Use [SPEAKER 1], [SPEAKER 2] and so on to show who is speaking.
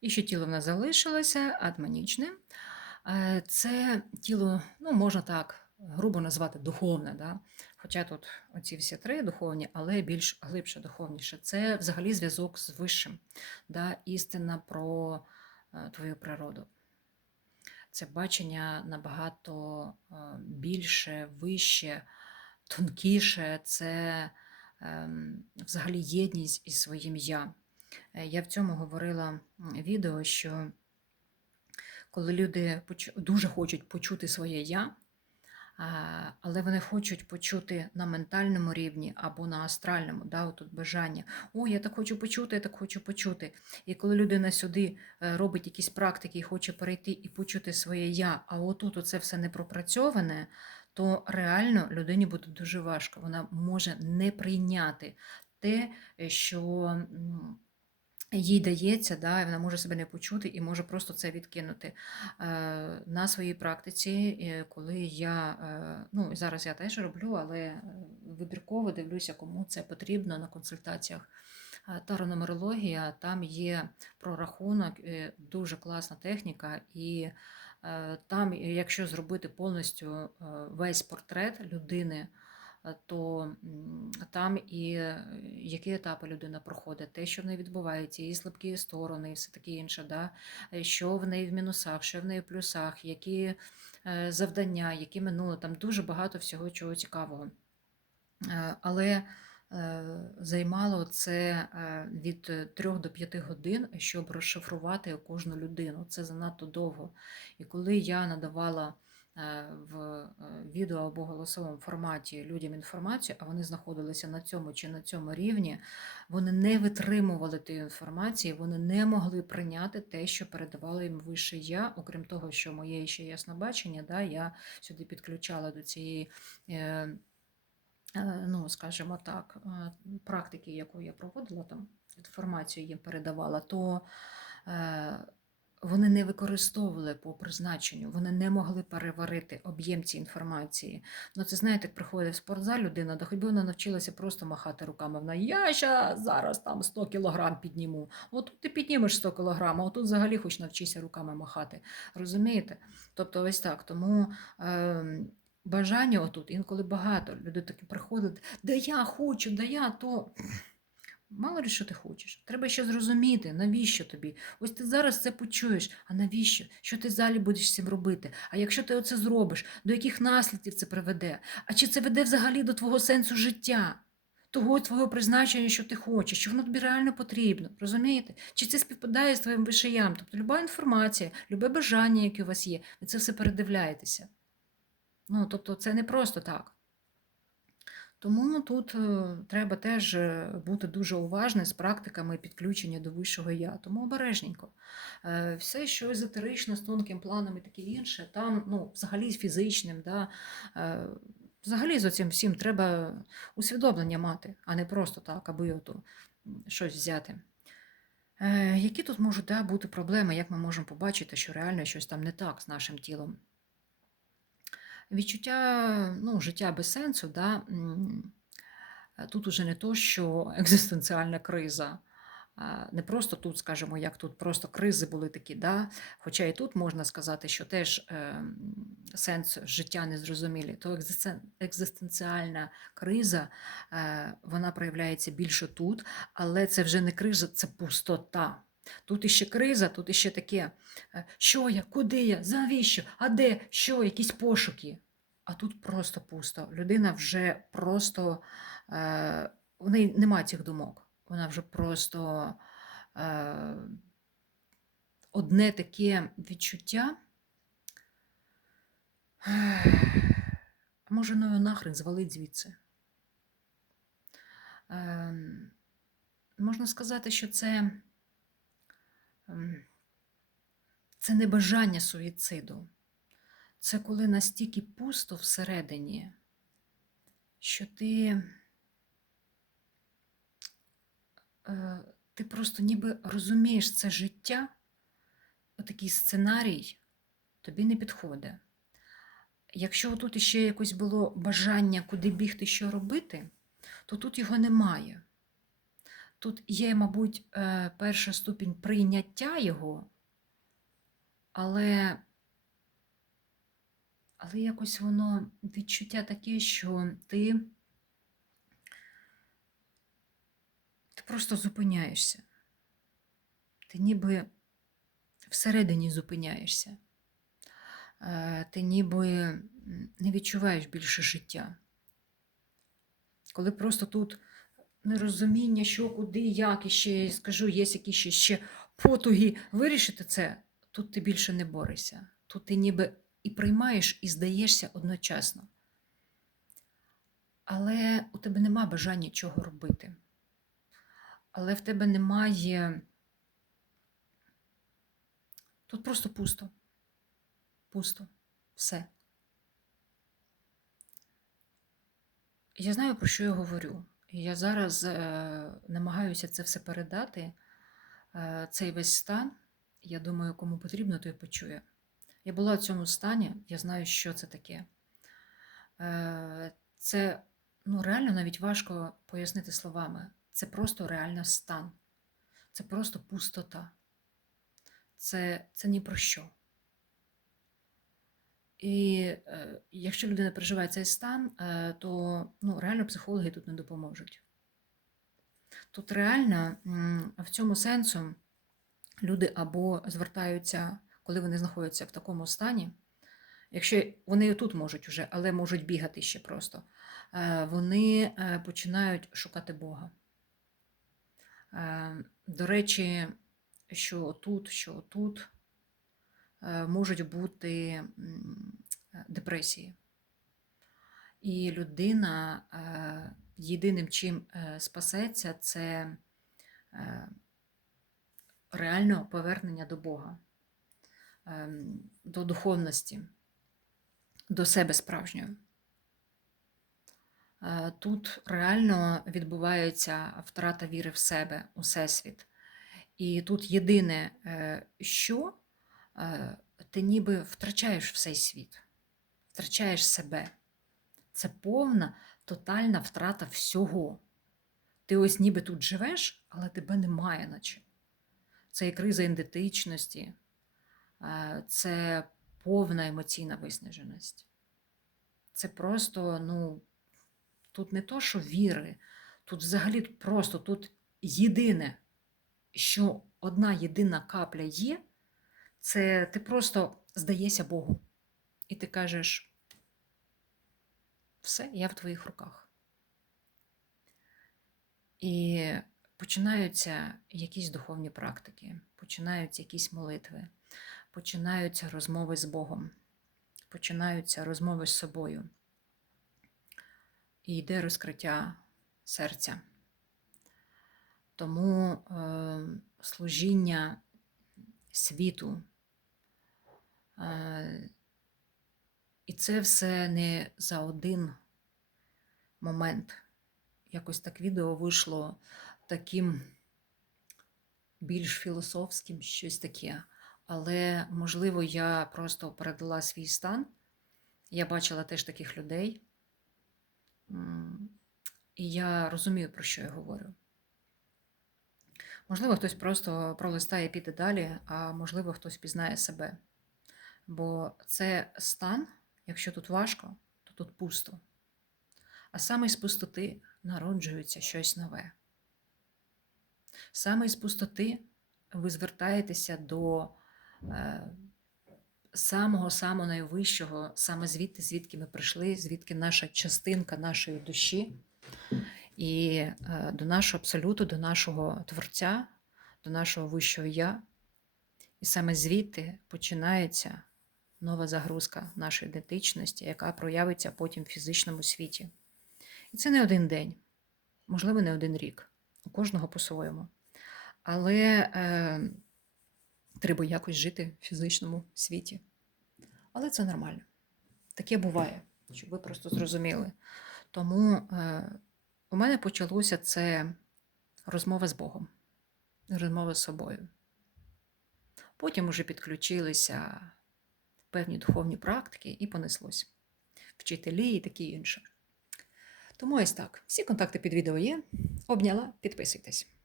[SPEAKER 1] І ще тіло в нас залишилося атманічне. Е, Це тіло, ну, можна так грубо назвати духовне. Да? Хоча тут оці всі три духовні, але більш глибше духовніше. Це взагалі зв'язок з вищим, да? істина про е, твою природу. Це бачення набагато е, більше, вище, тонкіше. Це ем, взагалі єдність із своїм я. Е, Я в цьому говорила відео, що коли люди дуже хочуть почути своє я, але вони хочуть почути на ментальному рівні або на астральному, да, тут бажання. О, я так хочу почути, я так хочу почути. І коли людина сюди е, робить якісь практики і хоче перейти і почути своє я, а отут це все не пропрацьоване, то реально людині буде дуже важко. Вона може не прийняти те, е, що. Їй дається, да, і вона може себе не почути і може просто це відкинути. Е, На своїй практиці, коли я, е, ну зараз я теж роблю, але е, вибірково дивлюся, кому це потрібно на консультаціях. Е, Таронумерологія, там є прорахунок, дуже класна техніка, і там, якщо зробити повністю весь портрет людини, то там і е, які етапи людина проходить, те, що в неї відбувається, її слабкі сторони і все таке інше, да? е, що в неї в мінусах, що в неї в плюсах, які е, завдання, які минуле, там дуже багато всього чого цікавого. Е, Але е, займало це е, від 3 до 5 годин, щоб розшифрувати кожну людину. Це занадто довго. І коли я надавала е, в е, відео або голосовому форматі людям інформацію, а вони знаходилися на цьому чи на цьому рівні, вони не витримували тієї інформації, вони не могли прийняти те, що передавало їм вище я, окрім того, що моє ще яснобачення, да, я сюди підключала до цієї. е, е, Ну, скажімо так, е, практики, яку я проводила, там інформацію їм передавала, то е, вони не використовували по призначенню, вони не могли переварити об'єм цієї інформації. Ну, це знаєте, як приходить в спортзал людина, да хоч би вона навчилася просто махати руками. Вона я ща зараз там 100 кілограм підніму. От ти піднімеш 100 кілограм, а отут взагалі хоч навчися руками махати. Розумієте? Тобто, ось так. Тому. Е, Бажання отут інколи багато. Люди такі приходять, да я хочу, да я то. Мало ли, що ти хочеш. Треба ще зрозуміти, навіщо тобі. Ось ти зараз це почуєш. А навіщо? Що ти далі будеш цим робити? А якщо ти оце зробиш, до яких наслідків це приведе? А чи це веде взагалі до твого сенсу життя? Того твого призначення, що ти хочеш, що воно тобі реально потрібно, розумієте? Чи це співпадає з твоїм вишиям? Тобто люба інформація, любе бажання, яке у вас є, ви це все передивляєтеся. Ну, тобто, це не просто так. Тому тут е, треба теж е, бути дуже уважним з практиками підключення до вищого я. Тому обережненько. Е, Все, що езотерично, з тонким планом і таке інше, там ну, взагалі з фізичним, да, взагалі з цим всім треба усвідомлення мати, а не просто так, аби ото щось взяти. Які тут можуть да, бути проблеми, як ми можемо побачити, що реально щось там не так з нашим тілом? Відчуття ну, життя без сенсу, да, е, тут уже не то, що екзистенціальна криза. Не просто тут, скажімо, як тут просто кризи були такі, да? хоча і тут можна сказати, що теж е, сенс життя незрозумілий, то екзистенціальна криза, е, вона проявляється більше тут, але це вже не криза, це пустота. Тут іще криза, тут іще таке, е, що я, куди я, завіщо, а де, що, якісь пошуки. А тут просто пусто. Людина вже просто, е, в неї немає цих думок. Вона вже просто е, одне таке відчуття. Може, ну нахрен звалить звідси. Ем, можна сказати, що це, це не бажання суїциду. Це коли настільки пусто всередині, що ти, е, ти просто ніби розумієш це життя, отакий сценарій тобі не підходить. Якщо тут іще якось було бажання, куди бігти, що робити, то тут його немає. Тут є, мабуть, е, перша ступінь прийняття його, але, але якось воно відчуття таке, що ти, ти просто зупиняєшся. Ти ніби всередині зупиняєшся. Е, Ти ніби не відчуваєш більше життя. Коли просто тут нерозуміння, що, куди, як, і ще скажу, є якісь ще, ще потуги вирішити це, тут ти більше не борешся. Тут ти ніби і приймаєш, і здаєшся одночасно. Але у тебе нема бажання чого робити. Але в тебе немає. Тут просто пусто. Пусто. Все. Я знаю, про що я говорю. Я зараз е, намагаюся це все передати, е, цей весь стан. Я думаю, кому потрібно, той почує. Я була в цьому стані, я знаю, що це таке. Е, це ну, реально навіть важко пояснити словами. Це просто реально стан. Це просто пустота. Це, це ні про що. І е, якщо людина переживає цей стан, е, то ну, реально психологи тут не допоможуть. Тут реально в цьому сенсу люди або звертаються, коли вони знаходяться в такому стані, якщо вони і тут можуть вже, але можуть бігати ще просто, е, вони починають шукати Бога. До речі, що тут, що тут можуть бути е, депресії. І людина єдиним чим е, спасеться, це реально повернення до Бога, до духовності, до себе справжньої. Е, Тут реально відбувається втрата віри в себе, у всесвіт. І тут єдине, е, що ти ніби втрачаєш всей світ, втрачаєш себе. Це повна, тотальна втрата всього. Ти ось ніби тут живеш, але тебе немає, наче. Це і криза ідентичності, е, це повна емоційна виснаженість. Це просто, ну, тут не то, що віри, тут взагалі просто тут єдине, що одна єдина капля є, це ти просто здаєшся Богу. І ти кажеш, все, я в твоїх руках. І починаються якісь духовні практики, починаються якісь молитви, починаються розмови з Богом, починаються розмови з собою. І йде розкриття серця. Тому е, служіння світу. Е, і це все не за один момент. Якось так відео вийшло таким більш філософським, щось таке. Але, можливо, я просто передала свій стан. Я бачила теж таких людей. І я розумію, про що я говорю. Можливо, хтось просто пролистає і піде далі, а можливо, хтось пізнає себе. Бо це стан, якщо тут важко, то тут пусто. А саме з пустоти народжується щось нове. Саме з пустоти ви звертаєтеся до е, самого самого найвищого, саме звідти, звідки ми прийшли, звідки наша частинка нашої душі, і е, до нашого абсолюту, до нашого Творця, до нашого вищого Я. І саме звідти починається нова загрузка нашої ідентичності, яка проявиться потім в фізичному світі. І це не один день, можливо, не один рік, у кожного по-своєму. Але е, треба якось жити в фізичному світі. Але це нормально. Таке буває, щоб ви просто зрозуміли. Тому е, у мене почалося це розмова з Богом, розмова з собою. Потім уже підключилися певні духовні практики і понеслось. Вчителі і таке інше. Тому ось так. Всі контакти під відео є. Обняла, підписуйтесь.